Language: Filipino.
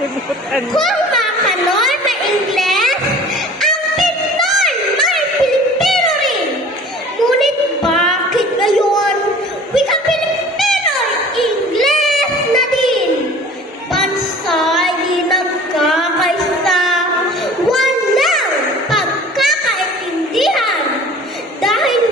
nakalimutan. Kung makanoy may Ingles, ang Pinoy may Pilipino rin. Ngunit bakit ngayon, wika Pilipino, Ingles na din? Bansa'y di nagkakaisa, walang pagkakaintindihan. Dahil